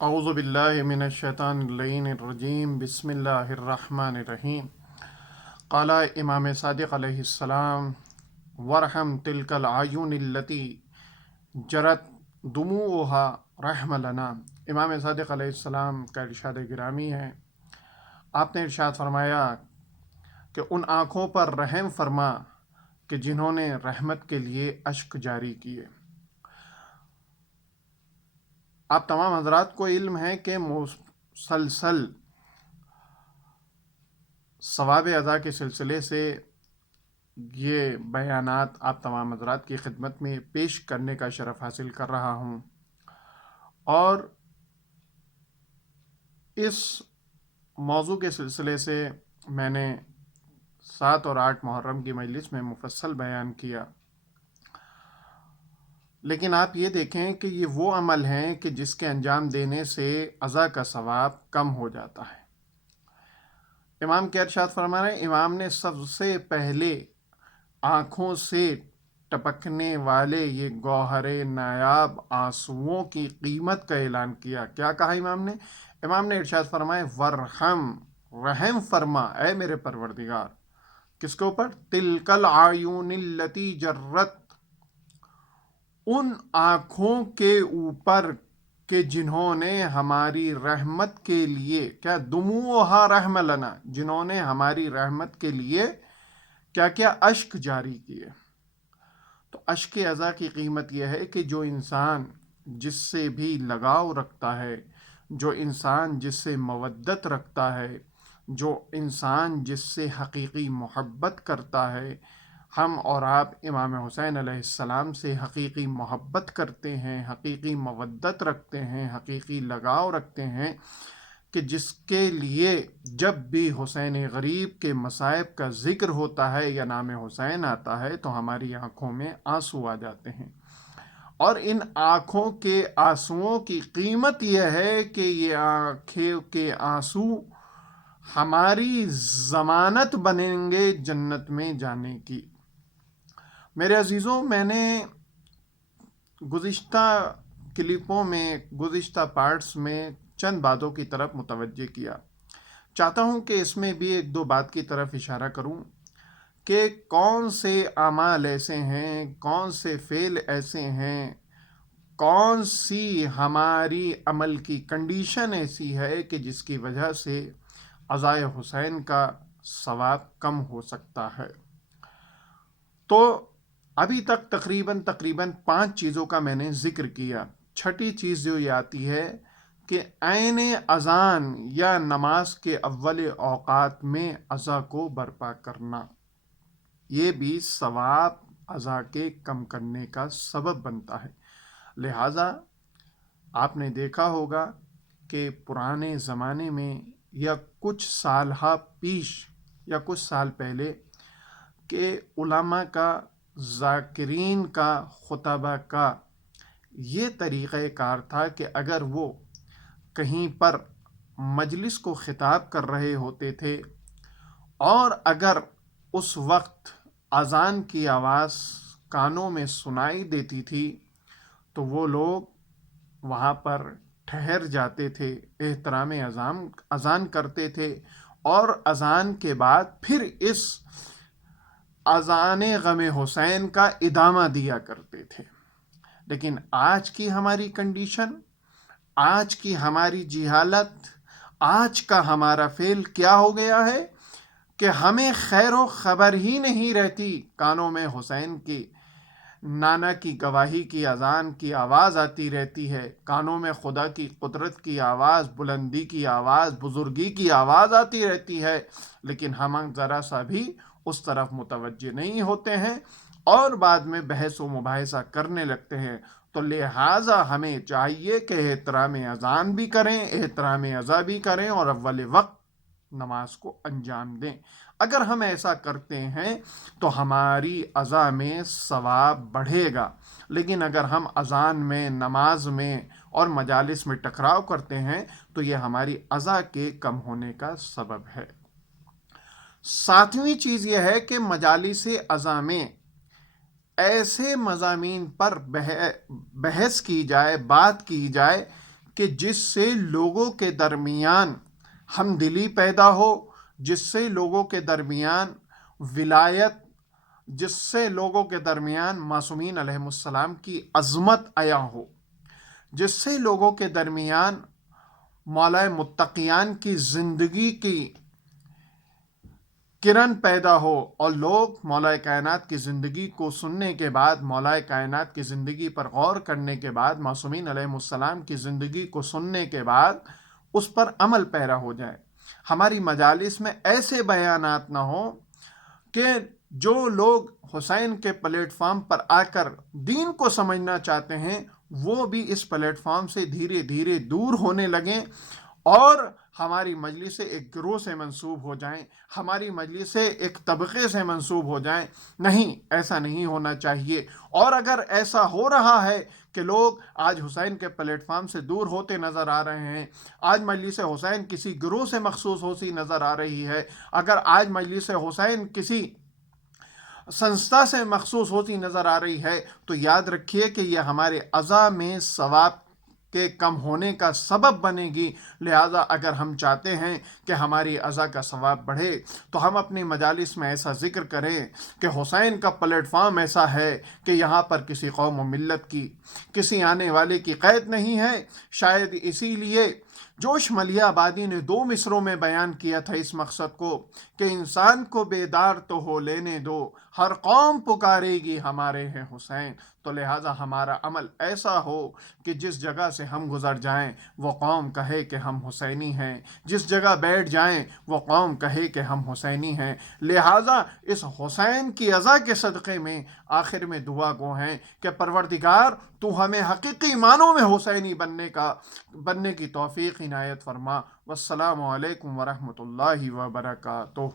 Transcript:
اعوذ باللہ من الشیطان اللعین الرجیم بسم اللہ الرحمن الرحیم قال امام صادق علیہ السلام ورحم تلک العیون التي جرت دموعها رحم لنا۔ امام صادق علیہ السلام کا ارشاد گرامی ہے، آپ نے ارشاد فرمایا کہ ان آنکھوں پر رحم فرما کہ جنہوں نے رحمت کے لیے اشک جاری کیے۔ آپ تمام حضرات کو علم ہے کہ مسلسل ثواب ادا کے سلسلے سے یہ بیانات آپ تمام حضرات کی خدمت میں پیش کرنے کا شرف حاصل کر رہا ہوں، اور اس موضوع کے سلسلے سے میں نے 7 اور 8 محرم کی مجلس میں مفصل بیان کیا، لیکن آپ یہ دیکھیں کہ یہ وہ عمل ہیں کہ جس کے انجام دینے سے عزا کا ثواب کم ہو جاتا ہے۔ امام کے ارشاد فرما رہے ہیں، امام نے سب سے پہلے آنکھوں سے ٹپکنے والے یہ گوہر نایاب آنسوؤں کی قیمت کا اعلان کیا۔ کیا کہا امام نے؟ امام نے ارشاد فرمائے ورحم، رحم فرما اے میرے پروردگار، کس کے اوپر؟ تلک العیون التی جرت، ان آنکھوں کے اوپر کہ جنہوں نے ہماری رحمت کے لیے کیا دموعہا رحم لنا، جنہوں نے ہماری رحمت کے لیے کیا کیا اشک جاری کیے۔ تو اشک عزا کی قیمت یہ ہے کہ جو انسان جس سے بھی لگاؤ رکھتا ہے، جو انسان جس سے مودت رکھتا ہے، جو انسان جس سے حقیقی محبت کرتا ہے، ہم اور آپ امام حسین علیہ السلام سے حقیقی محبت کرتے ہیں، حقیقی مودت رکھتے ہیں، حقیقی لگاؤ رکھتے ہیں، کہ جس کے لیے جب بھی حسین غریب کے مصائب کا ذکر ہوتا ہے یا نام حسین آتا ہے تو ہماری آنکھوں میں آنسو آ جاتے ہیں۔ اور ان آنکھوں کے آنسوؤں کی قیمت یہ ہے کہ یہ آنکھوں کے آنسو ہماری ضمانت بنیں گے جنت میں جانے کی۔ میرے عزیزوں، میں نے گزشتہ کلپوں میں، گزشتہ پارٹس میں چند باتوں کی طرف متوجہ کیا، چاہتا ہوں کہ اس میں بھی ایک دو بات کی طرف اشارہ کروں کہ کون سے اعمال ایسے ہیں، کون سے فعل ایسے ہیں، کون سی ہماری عمل کی کنڈیشن ایسی ہے کہ جس کی وجہ سے عزائے حسین کا ثواب کم ہو سکتا ہے۔ تو ابھی تک تقریباً 5 چیزوں کا میں نے ذکر کیا۔ چھٹی چیز جو یہ آتی ہے کہ عین اذان یا نماز کے اول اوقات میں عزا کو برپا کرنا، یہ بھی ثواب عزا کے کم کرنے کا سبب بنتا ہے۔ لہٰذا آپ نے دیکھا ہوگا کہ پرانے زمانے میں یا کچھ سال پیش یا کچھ سال پہلے کہ علماء کا، ذاکرین کا، خطبہ کا یہ طریقہ کار تھا کہ اگر وہ کہیں پر مجلس کو خطاب کر رہے ہوتے تھے اور اگر اس وقت اذان کی آواز کانوں میں سنائی دیتی تھی تو وہ لوگ وہاں پر ٹھہر جاتے تھے، احترام اذان کرتے تھے، اور اذان کے بعد پھر اس اذان غم حسین کا ادامہ دیا کرتے تھے۔ لیکن آج کی ہماری کنڈیشن، آج کی ہماری جہالت، آج کا ہمارا فعل کیا ہو گیا ہے کہ ہمیں خیر و خبر ہی نہیں رہتی، کانوں میں حسین کی نانا کی گواہی کی اذان کی آواز آتی رہتی ہے، کانوں میں خدا کی قدرت کی آواز، بلندی کی آواز، بزرگی کی آواز آتی رہتی ہے، لیکن ہم ذرا سا بھی اس طرف متوجہ نہیں ہوتے ہیں اور بعد میں بحث و مباحثہ کرنے لگتے ہیں۔ تو لہٰذا ہمیں چاہیے کہ احترام اذان بھی کریں، احترام عزا بھی کریں، اور اول وقت نماز کو انجام دیں۔ اگر ہم ایسا کرتے ہیں تو ہماری عزا میں ثواب بڑھے گا، لیکن اگر ہم اذان میں، نماز میں اور مجالس میں ٹکراؤ کرتے ہیں تو یہ ہماری عزا کے کم ہونے کا سبب ہے۔ 7ویں چیز یہ ہے کہ مجالس عزا میں ایسے مضامین پر بحث کی جائے، بات کی جائے کہ جس سے لوگوں کے درمیان ہم دلی پیدا ہو، جس سے لوگوں کے درمیان ولایت، جس سے لوگوں کے درمیان معصومین علیہ السلام کی عظمت عیا ہو، جس سے لوگوں کے درمیان مولا متقیان کی زندگی کی کرن پیدا ہو، اور لوگ مولا کائنات کی زندگی کو سننے کے بعد، مولا کائنات کی زندگی پر غور کرنے کے بعد، معصومین علیہ السلام کی زندگی کو سننے کے بعد اس پر عمل پیرا ہو جائے۔ ہماری مجالس میں ایسے بیانات نہ ہوں کہ جو لوگ حسین کے پلیٹ فارم پر آ کر دین کو سمجھنا چاہتے ہیں وہ بھی اس پلیٹ فارم سے دھیرے دھیرے دور ہونے لگیں اور ہماری مجلسیں ایک گروہ سے منسوب ہو جائیں، ہماری مجلسیں ایک طبقے سے منسوب ہو جائیں۔ نہیں، ایسا نہیں ہونا چاہیے۔ اور اگر ایسا ہو رہا ہے کہ لوگ آج حسین کے پلیٹ فارم سے دور ہوتے نظر آ رہے ہیں، آج مجلس حسین کسی گروہ سے مخصوص ہوتی نظر آ رہی ہے، اگر آج مجلس حسین کسی سنستھا سے مخصوص ہوتی نظر آ رہی ہے، تو یاد رکھیے کہ یہ ہمارے عزا میں ثواب کے کم ہونے کا سبب بنے گی۔ لہٰذا اگر ہم چاہتے ہیں کہ ہماری عزا کا ثواب بڑھے تو ہم اپنی مجالس میں ایسا ذکر کریں کہ حسین کا پلیٹ فارم ایسا ہے کہ یہاں پر کسی قوم و ملت کی، کسی آنے والے کی قید نہیں ہے۔ شاید اسی لیے جوش ملیح آبادی نے 2 مصروں میں بیان کیا تھا اس مقصد کو کہ انسان کو بیدار تو ہو لینے دو، ہر قوم پکارے گی ہمارے ہیں حسین۔ تو لہٰذا ہمارا عمل ایسا ہو کہ جس جگہ سے ہم گزر جائیں وہ قوم کہے کہ ہم حسینی ہیں، جس جگہ بیٹھ جائیں وہ قوم کہے کہ ہم حسینی ہیں۔ لہٰذا اس حسین کی عزا کے صدقے میں آخر میں دعا گو ہیں کہ پروردگار تو ہمیں حقیقی معنوں میں حسینی بننے کی توفیق عنایت فرما۔ والسلام علیکم ورحمۃ اللہ وبرکاتہ۔